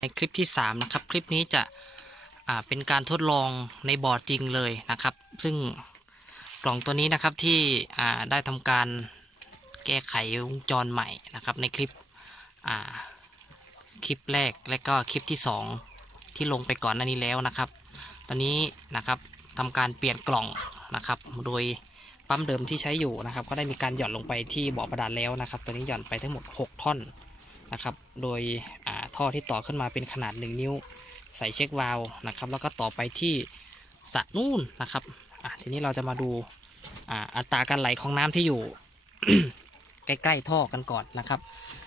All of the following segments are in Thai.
ในคลิปที่ 3 นะครับ คลิปนี้จะเป็นการทดลองในบอร์ดจริงเลยนะครับ ซึ่งกล่องตัวนี้นะครับที่ได้ทำการแก้ไขวงจรใหม่นะครับ ในคลิปคลิปแรกและก็คลิปที่ 2 ที่ลงไปก่อนหน้านี้แล้วนะครับ ตอนนี้นะครับทำการเปลี่ยนกล่องนะครับ โดยปั๊มเดิมที่ใช้อยู่นะครับ ก็ได้มีการหย่อนลงไปที่บ่อบาดาลแล้วนะครับ ตัวนี้หย่อนไปทั้งหมด 6 ท่อน นะครับ โดยท่อที่ต่อขึ้นมาเป็นขนาด 1 นิ้ว ใส่เช็ควาล์วนะครับ แล้วก็ต่อไปที่สระนู่นนะครับทีนี้เราจะมาดูอ,าอัตราการไหลของน้ำที่อยู่ ใกล้ๆท่อกันก่อนนะครับ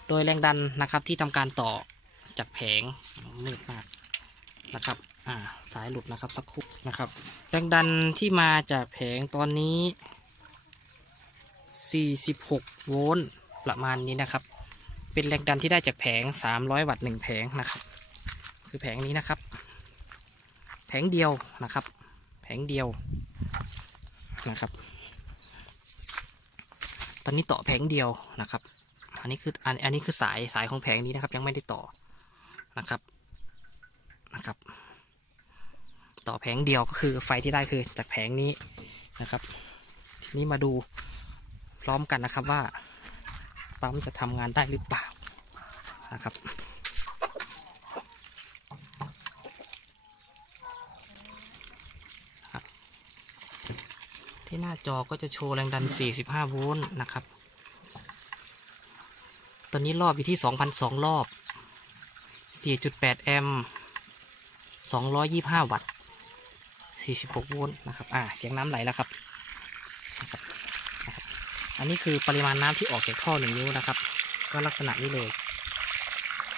โดยแรงดันนะครับที่ทำการต่อจากแผงมืดมากนะครับาสายหลุดนะครับสักครู่นะครับ แรงดันที่มาจากแผงตอนนี้ 46 โวลต์ประมาณนี้นะครับ เป็นแรงดันที่ได้จากแผง 300 วัตต์หนึ่งแผงนะครับ คือแผงนี้นะครับ แผงเดียวนะครับ แผงเดียวนะครับ ตอนนี้ต่อแผงเดียวนะครับ อันนี้คืออันอันนี้คือสายสายของแผงนี้นะครับ ยังไม่ได้ต่อนะครับนะครับ ต่อแผงเดียวก็คือไฟที่ได้คือจากแผงนี้นะครับ ทีนี้มาดูพร้อมกันนะครับว่า ปั๊มจะทำงานได้หรือเปล่านะครับที่หน้าจอก็จะโชว์แรงดัน 45 โวลต์นะครับ ตอนนี้รอบอยู่ที่ 2,002 รอบ 4.8 แอมป์ 225 วัตต์ 46 โวลต์นะครับ อ่า เสียงน้ำไหลแล้วครับ อันนี้คือปริมาณน้ำที่ออกจากท่อหนึ่งนิ้วนะครับ ก็ลักษณะนี้เลย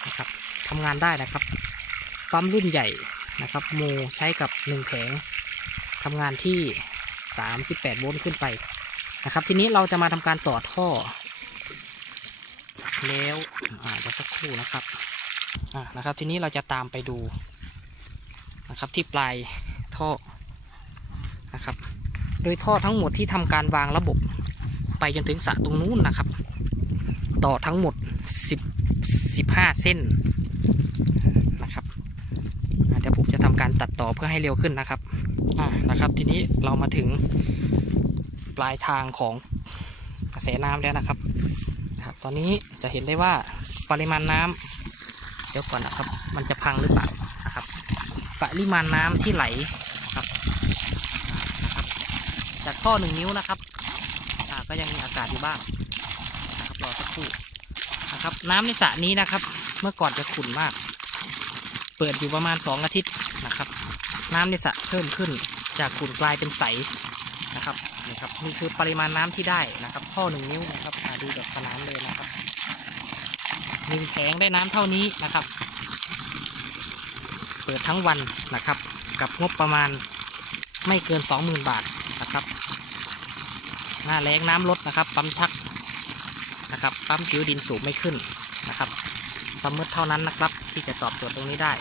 นะครับทำงานได้นะครับ ปั๊มรุ่นใหญ่นะครับโมใช้กับหนึ่งแผงทำงานที่ 38 โวลต์ขึ้นไปนะครับ ทีนี้เราจะมาทำการต่อท่อ แล้วอ่าเดี๋ยวสักครู่นะครับอ่านะครับ ทีนี้เราจะตามไปดูนะครับที่ปลายท่อนะครับ โดยท่อทั้งหมดที่ทำการวางระบบ ไปจนถึงสระตรงนู้นนะครับ ต่อทั้งหมด 10 15 เส้นนะครับเดี๋ยวผมจะทำการตัดต่อเพื่อให้เร็วขึ้นนะครับอ่านะครับ ทีนี้เรามาถึงปลายทางของกระแสน้ำแล้วนะครับนะครับ ตอนนี้จะเห็นได้ว่าปริมาณน้ำเดี๋ยวก่อนนะครับ มันจะพังหรือเปล่านะครับปริมาณน้ำที่ไหลนะครับนะรบจากท่อหนึ่งนิ้วนะครับ ก็ยังมีอากาศอยู่บ้างนะครับรอสักครู่นะครับ น้ำในสระนี้นะครับ เมื่อก่อนจะขุ่นมาก เปิดอยู่ประมาณสองอาทิตย์นะครับ น้ำในสระเพิ่มขึ้น จากขุ่นกลายเป็นใสนะครับนี่ครับนี่คือปริมาณน้ำที่ได้นะครับท่อหนึ่งนิ้วนะครับอ่าดูจากขนาดเลยนะครับหนึ่งแผงได้น้ำเท่านี้นะครับ เปิดทั้งวันนะครับ กับงบประมาณไม่เกินสองหมื่นบาทนะครับ หน้าแรงน้ำลดนะครับ ปั๊มชักนะครับปั๊มผิวดินสูบไม่ขึ้นนะครับซัมเมอร์เท่านั้นนะครับ ที่จะตอบโจทย์ตรงนี้ได้